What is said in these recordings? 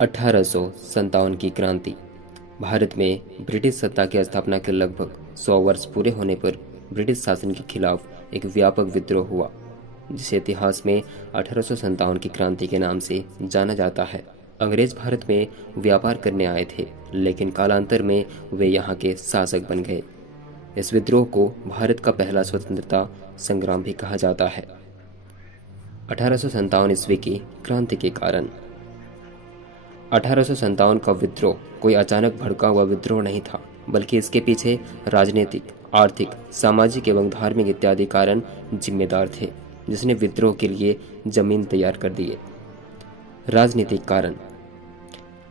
1857 की क्रांति। भारत में ब्रिटिश सत्ता की स्थापना के लगभग 100 वर्ष पूरे होने पर ब्रिटिश शासन के खिलाफ एक व्यापक विद्रोह हुआ, जिसे इतिहास में 1857 की क्रांति के नाम से जाना जाता है। अंग्रेज भारत में व्यापार करने आए थे, लेकिन कालांतर में वे यहाँ के शासक बन गए। इस विद्रोह को भारत का पहला स्वतंत्रता संग्राम भी कहा जाता है। 1857 ईस्वी की क्रांति के कारण। 1857 का विद्रोह कोई अचानक भड़का हुआ विद्रोह नहीं था, बल्कि इसके पीछे राजनीतिक, आर्थिक, सामाजिक एवं धार्मिक इत्यादि कारण जिम्मेदार थे, जिसने विद्रोह के लिए जमीन तैयार कर दिए। राजनीतिक कारण।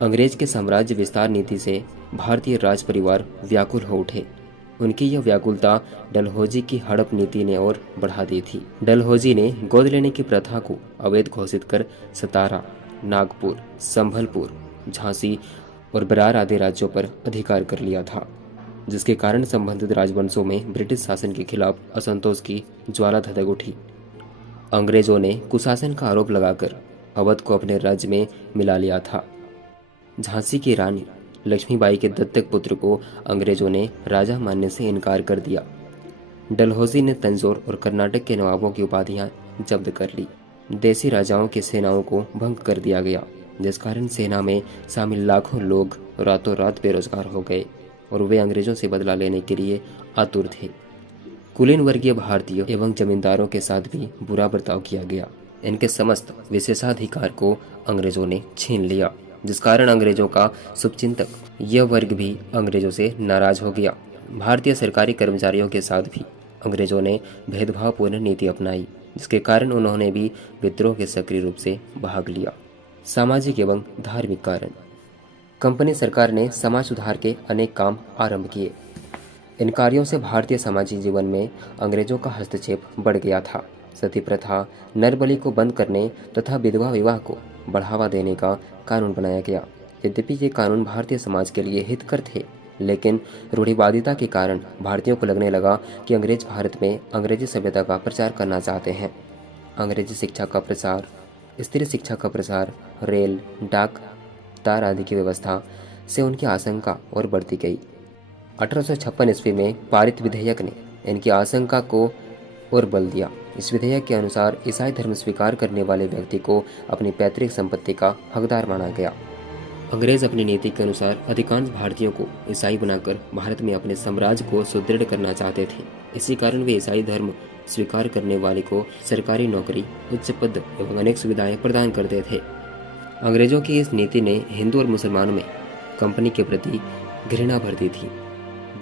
अंग्रेज के साम्राज्य विस्तार नीति से भारतीय राज परिवार व्याकुल हो उठे। उनकी यह व्याकुलता डलहौजी की हड़प नीति ने और बढ़ा दी थी। डलहौजी ने गोद लेने की प्रथा को अवैध घोषित कर सतारा, नागपुर, संभलपुर, झांसी और बरार आदि राज्यों पर अधिकार कर लिया था, जिसके कारण संबंधित राजवंशों में ब्रिटिश शासन के खिलाफ असंतोष की ज्वाला धधक उठी। अंग्रेजों ने कुशासन का आरोप लगाकर अवध को अपने राज्य में मिला लिया था। झांसी की रानी लक्ष्मीबाई के दत्तक पुत्र को अंग्रेजों ने राजा मानने से इनकार कर दिया। डलहौजी ने तंजौर और कर्नाटक के नवाबों की उपाधियां जब्त कर ली। देसी राजाओं की सेनाओं को भंग कर दिया गया, जिस कारण सेना में शामिल लाखों लोग रातों रात बेरोजगार हो गए और वे अंग्रेजों से बदला लेने के लिए आतुर थे। कुलीन वर्गीय भारतीयों एवं जमींदारों के साथ भी बुरा बर्ताव किया गया। इनके समस्त विशेषाधिकार को अंग्रेजों ने छीन लिया, जिस कारण अंग्रेजों का शुभचिंतक यह वर्ग भी अंग्रेजों से नाराज हो गया। भारतीय सरकारी कर्मचारियों के साथ भी अंग्रेजों ने भेदभावपूर्ण नीति अपनाई, जिसके कारण उन्होंने भी विद्रोह के सक्रिय रूप से भाग लिया। सामाजिक एवं धार्मिक कारण। कंपनी सरकार ने समाज सुधार के अनेक काम आरंभ किए। इन कार्यों से भारतीय सामाजिक जीवन में अंग्रेजों का हस्तक्षेप बढ़ गया था। सती प्रथा, नरबलि को बंद करने तथा विधवा विवाह को बढ़ावा देने का कानून बनाया गया। यद्यपि ये कानून भारतीय समाज के लिए हितकर थे, लेकिन रूढ़िवादिता के कारण भारतीयों को लगने लगा कि अंग्रेज भारत में अंग्रेजी सभ्यता का प्रचार करना चाहते हैं। अंग्रेजी शिक्षा का प्रसार, स्त्री शिक्षा का प्रसार, रेल, डाक, तार आदि की व्यवस्था से उनकी आशंका और बढ़ती गई। 1856 ईस्वी में पारित विधेयक ने इनकी आशंका को और बल दिया। इस विधेयक के अनुसार ईसाई धर्म स्वीकार करने वाले व्यक्ति को अपनी पैतृक संपत्ति का हकदार माना गया। अंग्रेज अपनी नीति के अनुसार अधिकांश भारतीयों को ईसाई बनाकर भारत में अपने साम्राज्य को सुदृढ़ करना चाहते थे। इसी कारण वे ईसाई धर्म स्वीकार करने वाले को सरकारी नौकरी, उच्च पद एवं अनेक सुविधाएं प्रदान करते थे। अंग्रेजों की इस नीति ने हिंदू और मुसलमानों में कंपनी के प्रति घृणा भर दी थी।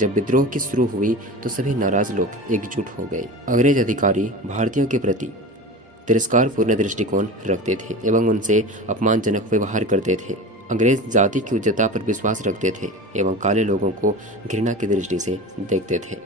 जब विद्रोह की शुरू हुई तो सभी नाराज लोग एकजुट हो गए। अंग्रेज अधिकारी भारतीयों के प्रति तिरस्कारपूर्ण दृष्टिकोण रखते थे एवं उनसे अपमानजनक व्यवहार करते थे। अंग्रेज जाति की उच्चता पर विश्वास रखते थे एवं काले लोगों को घृणा की दृष्टि से देखते थे।